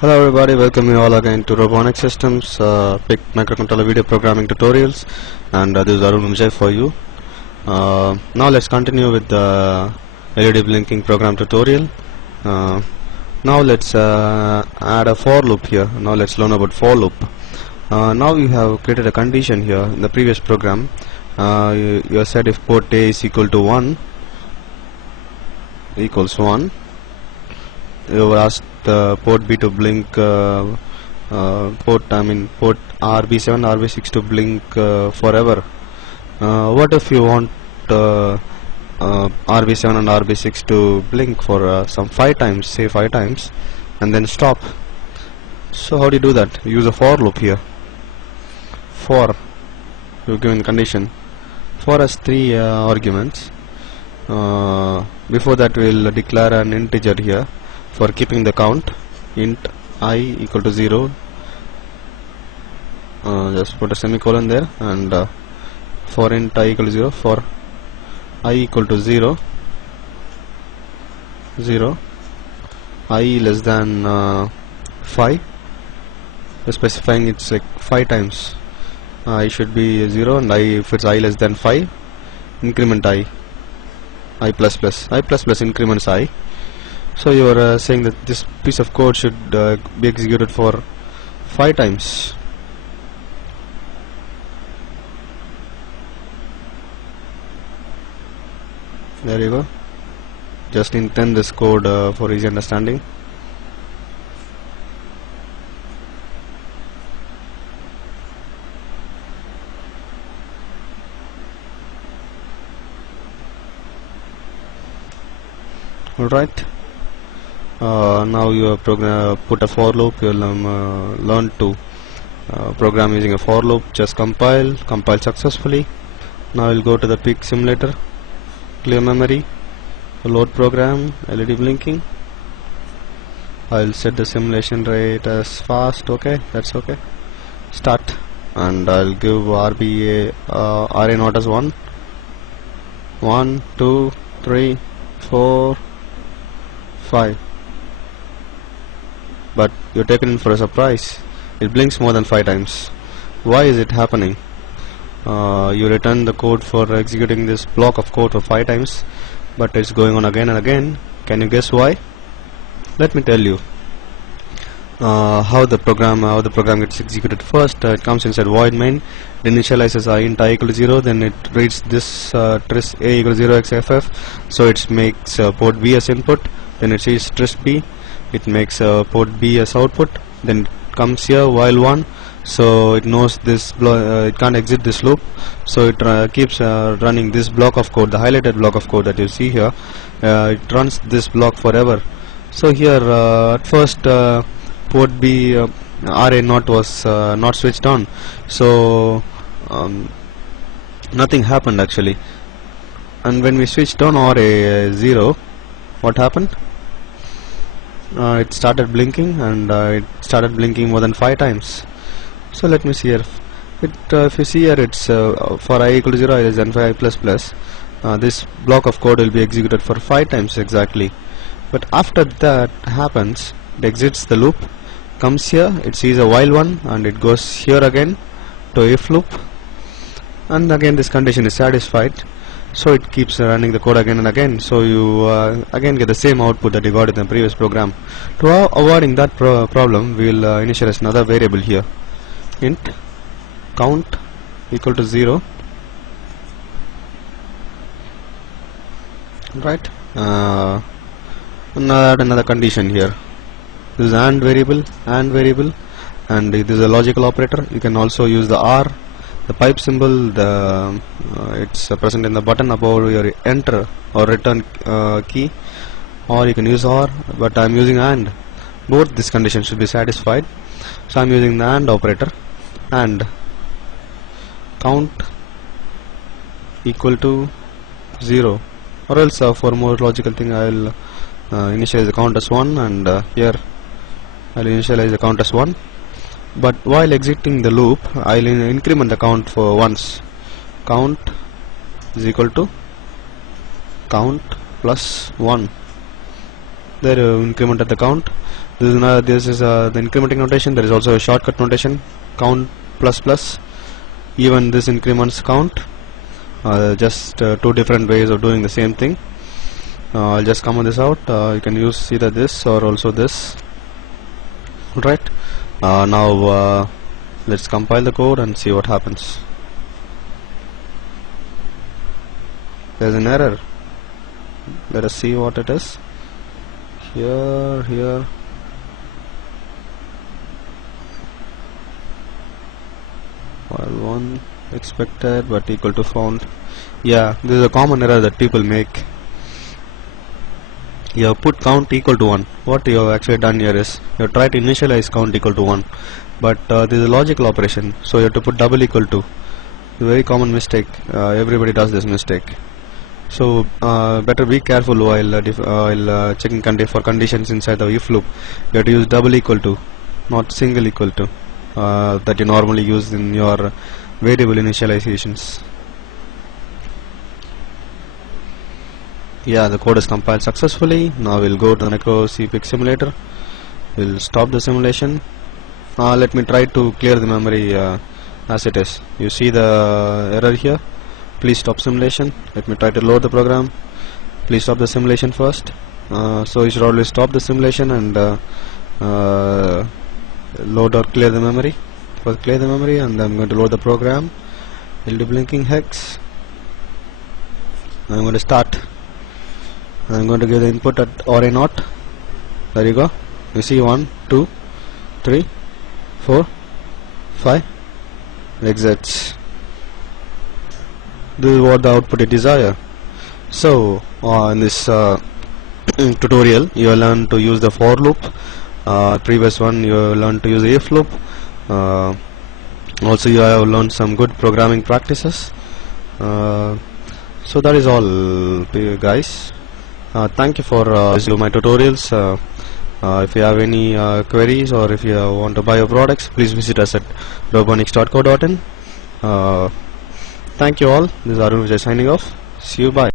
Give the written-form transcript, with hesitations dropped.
Hello everybody, welcome you all again to Robotic Systems PIC Microcontroller video programming tutorials, and this is Arun Vijay for you. Now let's continue with the LED blinking program tutorial. Now let's add a for loop here. Now let's learn about for loop. Now you have created a condition here in the previous program. You said if port A is equal to 1 equals 1, you asked port B to blink port RB7 RB6 to blink forever. What if you want RB7 and RB6 to blink for some 5 times, say 5 times, and then stop? So how do you do that? Use a for loop here. For, you give in condition. For has 3 arguments. Before that we will declare an integer here for keeping the count. Int I equal to 0, just put a semicolon there, and for int I equal to 0, for I equal to 0, I less than 5, specifying it's like 5 times. I should be 0, and if it's I less than 5, increment I plus increments I. So you are saying that this piece of code should be executed for 5 times. There you go. Just intend this code for easy understanding. Alright. Now you have put a for loop. You will learn to program using a for loop. Just compile successfully. Now we'll go to the PIC simulator, clear memory, load program, LED blinking. I'll set the simulation rate as fast. Okay, that's okay. Start, and I'll give RBA RA not as 1, 1, 2, 3, 4, 5. But you're taken in for a surprise. It blinks more than 5 times. Why is it happening? You return the code for executing this block of code for 5 times, but it's going on again and again. Can you guess why? Let me tell you how the program gets executed. First, it comes inside void main. It initializes int I equal to 0. Then it reads this tris A equal to 0xFF. So it makes port B as input. Then it sees tris B. It makes port B as output. Then it comes here while 1, so it knows this it can't exit this loop, so it keeps running this block of code, the highlighted block of code that you see here. It runs this block forever. So here at first port B RA not was not switched on, so nothing happened actually. And when we switched on RA 0, what happened? It started blinking, and it started blinking more than 5 times. So let me see here. If you see here, it's for I equal to 0, I less than 5 plus plus. This block of code will be executed for 5 times exactly. But after that happens, it exits the loop, comes here, it sees a while one, and it goes here again to if loop, and again this condition is satisfied. So it keeps running the code again and again, so you again get the same output that you got in the previous program. To avoiding that problem, we will initialize another variable here. Int count equal to 0. Right. And add another condition here. This is AND variable, and this is a logical operator. You can also use the R, the pipe symbol. It's present in the button above your enter or return key, or you can use OR, but I'm using AND. Both this condition should be satisfied, so I'm using the AND operator. And count equal to 0, or else for more logical thing I'll initialize the count as 1, and here I'll initialize the count as 1. But while exiting the loop, I'll increment the count for once. Count is equal to count plus 1. There you incremented the count. This is the incrementing notation. There is also a shortcut notation, count plus plus. Even this increments count. Just two different ways of doing the same thing. I'll just comment this out. You can use either this or also this. Alright. Now let's compile the code and see what happens. There's an error. Let us see what it is. Here. While 1 expected but equal to found. Yeah, this is a common error that people make. You have put count equal to 1. What you have actually done here is you have tried to initialize count equal to 1, but this is a logical operation, so you have to put double equal to. It's a very common mistake. Everybody does this mistake. So better be careful while checking for conditions inside the if loop. You have to use double equal to, not single equal to, that you normally use in your variable initializations. Yeah, the code is compiled successfully. Now we'll go to the micro PIC simulator. We'll stop the simulation. Let me try to clear the memory as it is. You see the error here. Please stop simulation. Let me try to load the program. Please stop the simulation first. So you should always stop the simulation and load or clear the memory. First clear the memory, and I'm going to load the program. LD blinking hex. I'm going to start. I'm going to give the input at array naught. There you go. You see 1, 2, 3, 4, 5 exits. This is what the output you desire. So in this tutorial you will learn to use the for loop. Previous one you will learn to use the if loop. Also you have learned some good programming practices. So that is all, guys. Thank you for listening to my tutorials. If you have any queries, or if you want to buy your products, please visit us at robonics.co.in. Thank you all. This is Arun Vijay signing off. See you. Bye.